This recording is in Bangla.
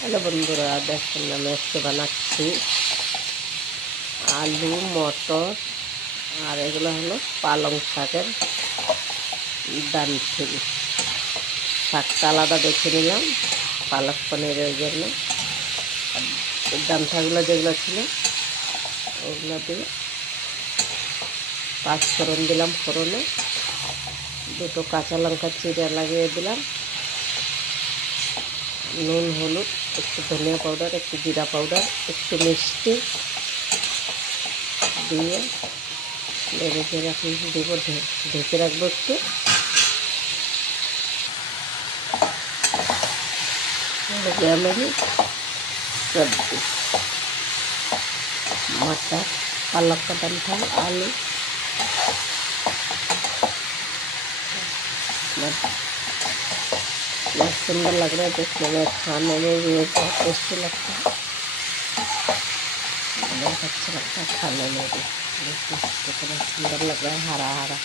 হ্যালো বন্ধুরা, দেখুন আমি আজকে বানাচ্ছি আলু মটর আর এগুলো হলো পালং শাকের ডানফুল। শাকটা আলাদা দেখে নিলাম পালক পনিরের জন্য। আর ডান্ঠাগুলো যেগুলো ছিল ওগুলো দিয়ে পাঁচ ফোড়ন দিলাম, ফোড়নে দুটো কাঁচা লঙ্কা চিড়ে লাগিয়ে দিলাম, নুন হলুদ, একটু ধনিয়া পাউডার, একটু জিরা পাউডার, একটু মিষ্টি দিয়ে নেড়ে চেড়ে এখন দেবো, ঢেকে রাখবো একটু। আমি সবজি मटर पालक का डंठल आलू बहुत सुंदर लग रहा है देखने में, खाने में भी बहुत टेस्टी लगता है, बहुत अच्छा लगता है खाने में भी। देखिए कितना सुंदर लग रहा है, हरा हरा।